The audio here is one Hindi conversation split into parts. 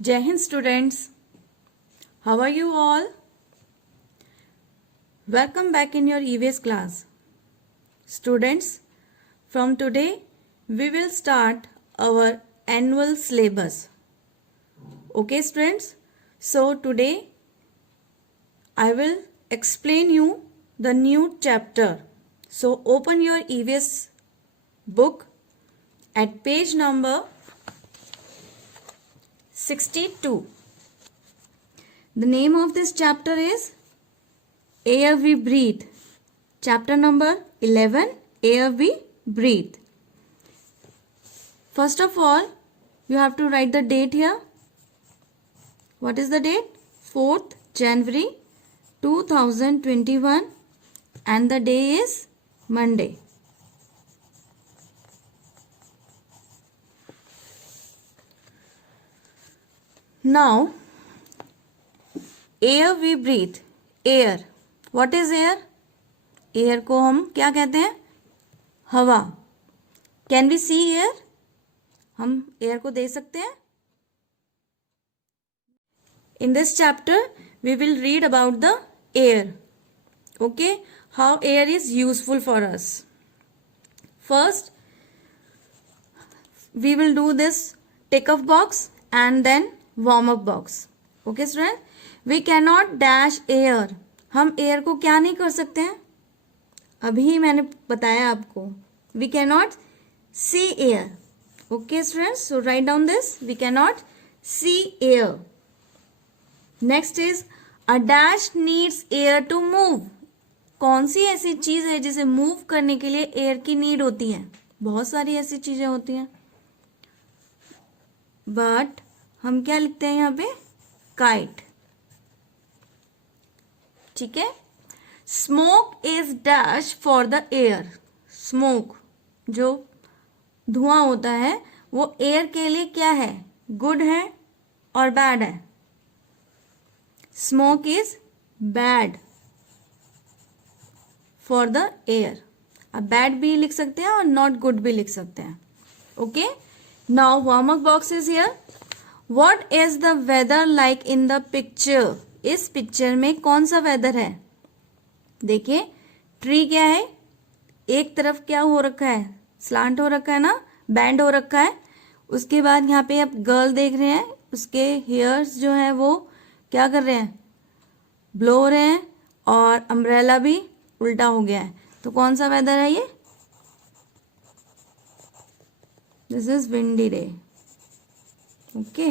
Jai Hind students, how are you all? Welcome back in your EVS class. Students, from today we will start our annual syllabus. Okay students, so today I will explain you the new chapter. So open your EVS book at page number 62. The name of this chapter is Air We Breathe. Chapter number 11, Air We Breathe. First of all, you have to write the date here. What is the date? 4th January 2021 and the day is Monday. Now, air we breathe. Air. What is air? Air को हम क्या कहते हैं? हवा. Can we see air? हम air को देख सकते हैं? In this chapter, we will read about the air. Okay? How air is useful for us. First, we will do this tick-off box and then warm-up box. Okay, student? We cannot dash air. हम air को क्या नहीं कर सकते हैं? अभी मैंने बताया आपको. We cannot see air. Okay, students? So write down this. We cannot see air. Next is a dash needs air to move. कौन सी ऐसी चीज है जिसे मूव करने के लिए एयर की नीड होती है? बहुत सारी ऐसी चीजें होती हैं, बट हम क्या लिखते हैं यहाँ पे? काइट. ठीक है. Smoke is dash for the air. Smoke जो धुआं होता है वो एयर के लिए क्या है? गुड है और बैड है? Smoke is bad for the air. अब बैड भी लिख सकते हैं और नॉट गुड भी लिख सकते हैं. Okay. Now warm up box is here. What is the weather like in the picture. इस पिक्चर में कौन सा वेदर है? देखिए, ट्री क्या है? एक तरफ क्या हो रखा है? स्लांट हो रखा है ना, बैंड हो रखा है. उसके बाद यहाँ पे आप गर्ल देख रहे हैं, उसके हेयर्स जो है वो क्या कर रहे हैं? ब्लो हो रहे हैं और अम्ब्रेला भी उल्टा हो गया है. तो कौन सा वेदर है ये? This is windy day. Okay,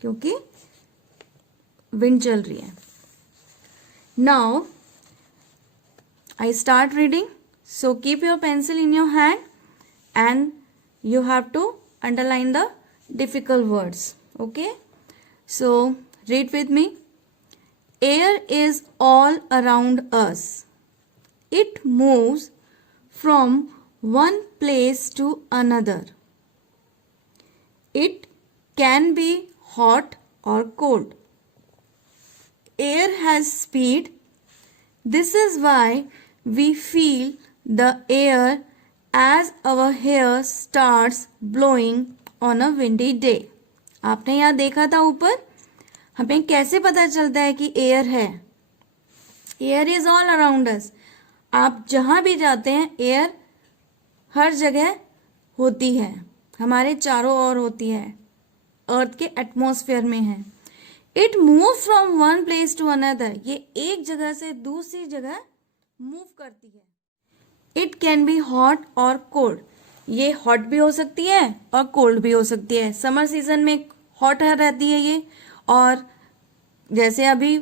क्योंकि विंड चल रही है. Now I start reading. So keep your pencil in your hand and you have to underline the difficult words. Okay, so read with me. Air is all around us. It moves from one place to another. It can be hot or cold. Air has speed. This is why we feel the air as our hair starts blowing on a windy day. आपने यहाँ देखा था ऊपर, हमें कैसे पता चलता है कि एयर है? Air is all around us. आप जहां भी जाते हैं एयर हर जगह होती है, हमारे चारों ओर होती है, अर्थ के एटमॉस्फेयर में है. It move from one place to another. ये एक जगह से दूसरी जगह मूव करती है. इट कैन बी हॉट और कोल्ड. ये हॉट भी हो सकती है और कोल्ड भी हो सकती है. समर सीजन में हॉट रहती है ये, और जैसे अभी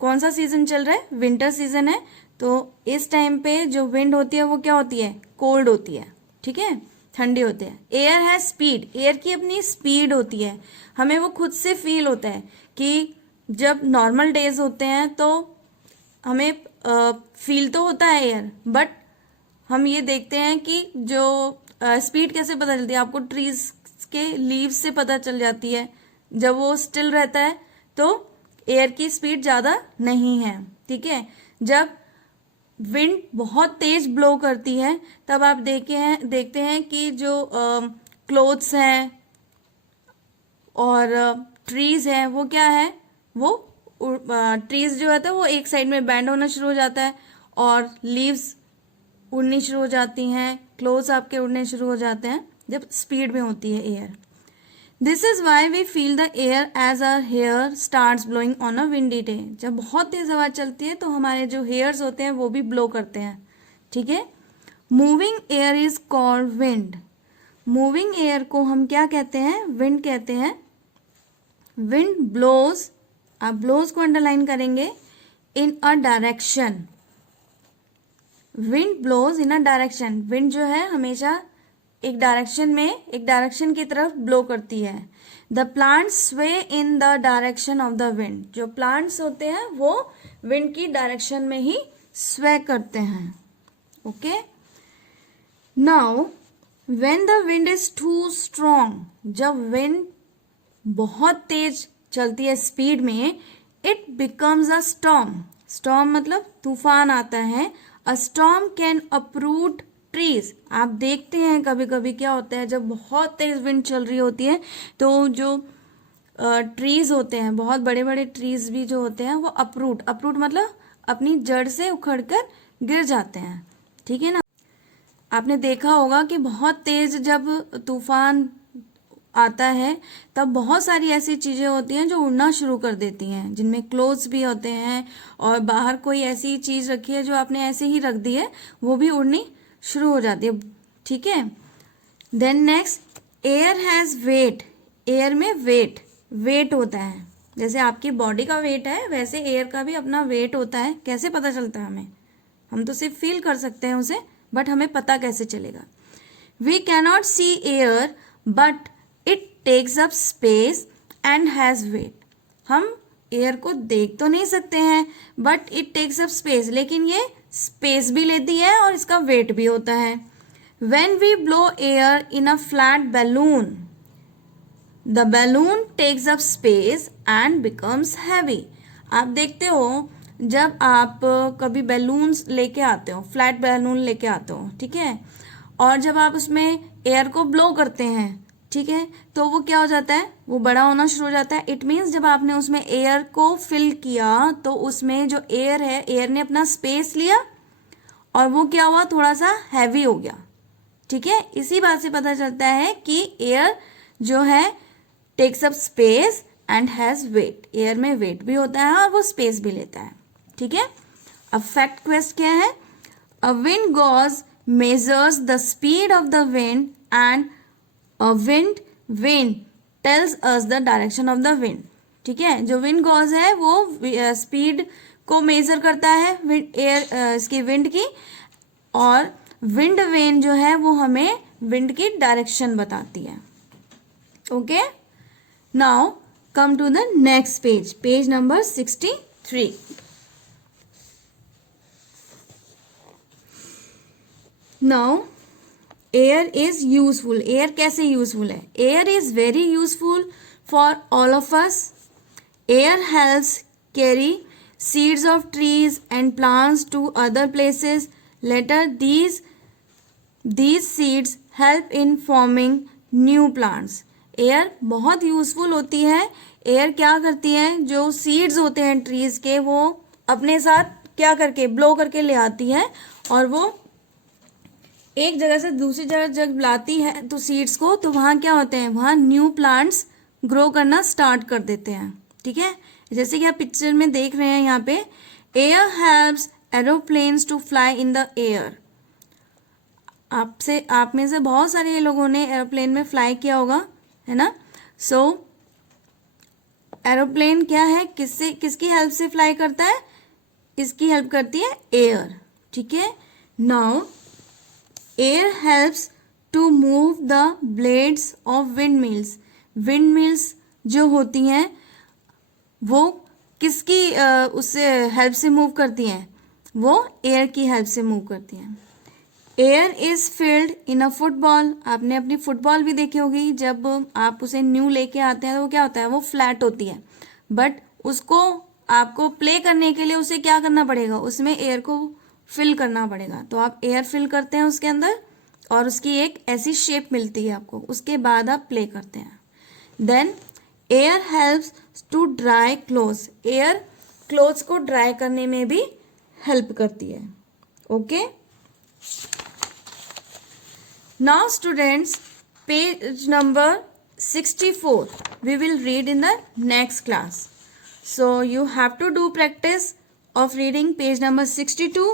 कौन सा सीजन चल रहा है? विंटर सीजन है. तो इस टाइम पे जो विंड होती है वो क्या होती है? कोल्ड होती है. ठीक है, ठंडी होती है. एयर है स्पीड. एयर की अपनी स्पीड होती है. हमें वो खुद से फील होता है कि जब नॉर्मल डेज होते हैं तो हमें फील तो होता है एयर, बट हम ये देखते हैं कि जो स्पीड कैसे पता चलती है? आपको ट्रीज के लीव्स से पता चल जाती है. जब वो स्टिल रहता है तो एयर की स्पीड ज्यादा नहीं है. ठीक है. जब विंड बहुत तेज ब्लो करती है तब आप देखते हैं कि जो क्लोथ्स हैं और ट्रीज है वो क्या है, वो ट्रीज जो होता है वो एक साइड में बैंड होना शुरू हो जाता है और लीव्स उड़नी शुरू हो जाती हैं, क्लोथ्स आपके उड़ने शुरू हो जाते हैं जब स्पीड में होती है air. This is why we feel the air as our hair starts blowing on a windy day. जब बहुत तेज हवा चलती है तो हमारे जो हेयर्स होते हैं वो भी ब्लो करते हैं, ठीक है। Moving air is called wind. Moving air को हम क्या कहते हैं, विंड कहते हैं। विंड ब्लोज, आप ब्लोज को अंडरलाइन करेंगे, in a direction. Wind blows in a direction. Wind जो है हमेशा एक डायरेक्शन में, एक डायरेक्शन की तरफ ब्लो करती है। द प्लांट्स स्वे in the direction of the wind. जो प्लांट्स होते हैं वो विंड की डायरेक्शन में ही स्वे करते हैं, okay. Now when the wind is too strong, जब विंड बहुत तेज चलती है स्पीड में, it becomes a storm. Storm मतलब तूफान आता है। A storm can uproot trees. आप देखते हैं कभी कभी क्या होता है, जब बहुत तेज विंड चल रही होती है तो जो ट्रीज होते हैं, बहुत बड़े बड़े ट्रीज भी जो होते हैं वो अप्रूट, अप्रूट मतलब अपनी जड़ से उखड़कर गिर जाते हैं, ठीक है ना। आपने देखा होगा कि बहुत तेज जब तूफान आता है तब बहुत सारी ऐसी चीजें होती हैं जो उड़ना शुरू कर देती हैं, जिनमें क्लोथ्स भी होते हैं और बाहर कोई ऐसी चीज रखी है जो आपने ऐसे ही रख दी है वो भी उड़नी शुरू हो जाती है, ठीक है। Then next, air has weight. Air में वेट, वेट होता है। जैसे आपकी बॉडी का वेट है वैसे एयर का भी अपना वेट होता है। कैसे पता चलता है हमें, हम तो सिर्फ फील कर सकते हैं उसे, बट हमें पता कैसे चलेगा। We cannot see air but it takes up space and has weight. हम एयर को देख तो नहीं सकते हैं but it takes up space, लेकिन ये स्पेस भी लेती है और इसका वेट भी होता है। When we blow air in a flat balloon, the balloon takes up space and becomes heavy. आप देखते हो जब आप कभी बैलून्स लेके आते हो, फ्लैट बैलून लेके आते हो, ठीक है, और जब आप उसमें एयर को ब्लो करते हैं, ठीक है, तो वो क्या हो जाता है, वो बड़ा होना शुरू हो जाता है। इट मीन्स जब आपने उसमें एयर को फिल किया तो उसमें जो एयर है, एयर ने अपना स्पेस लिया और वो क्या हुआ, थोड़ा सा हैवी हो गया, ठीक है। इसी बात से पता चलता है कि एयर जो है takes up space and has weight. Air में वेट भी होता है और वो स्पेस भी लेता है, ठीक है। अब फैक्ट क्वेश्चन क्या है, a wind gauge measures the speed of the wind and a wind vane tells us the direction of the wind, ठीक है। जो विंड गॉज है वो स्पीड को मेजर करता है एयर इसकी विंड की, और विंड वेन जो है वो हमें विंड की डायरेक्शन बताती है, okay. Now come to the next page, page number 63। Now air is useful. Air कैसे यूजफुल है, air is very useful for all of us. Air helps carry seeds of trees and plants to other places. Later these seeds help in forming new plants. Air बहुत यूजफुल होती है। एयर क्या करती है, जो सीड्स होते हैं ट्रीज के वो अपने साथ क्या करके ब्लो करके ले आती है और वो एक जगह से दूसरी जगह जब लाती है तो सीड्स को, तो वहाँ क्या होते हैं, वहाँ न्यू प्लांट्स ग्रो करना स्टार्ट कर देते हैं, ठीक है। जैसे कि आप पिक्चर में देख रहे हैं यहाँ पे, air helps aeroplanes to fly in the air. आप में से बहुत सारे लोगों ने एरोप्लेन में फ्लाई किया होगा, है ना। सो एरोप्लेन क्या है, किसकी हेल्प से फ्लाई करता है, इसकी हेल्प करती है एयर, ठीक है। Now air helps to move the blades of windmills. Windmills जो होती हैं वो किसकी उससे हेल्प से मूव करती हैं, वो एयर की हेल्प से मूव करती हैं। Air is filled in a football. आपने अपनी फुटबॉल भी देखी होगी, जब आप उसे न्यू लेके आते हैं तो वो क्या होता है, वो फ्लैट होती है, बट उसको आपको प्ले करने के लिए उसे क्या करना पड़ेगा, उसमें एयर को फिल करना पड़ेगा। तो आप एयर फिल करते हैं उसके अंदर और उसकी एक ऐसी शेप मिलती है आपको, उसके बाद आप प्ले करते हैं। Then air helps to dry clothes, air clothes को ड्राई करने में भी हेल्प करती है. Okay. Now students, page number 64 we will read in the next class. So you have to do practice of reading page number 62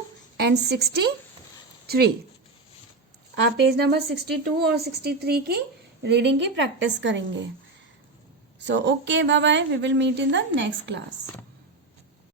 and 63. आप पेज नंबर 62 और 63 की रीडिंग की प्रैक्टिस करेंगे. So okay, bye bye, we will meet in the next class.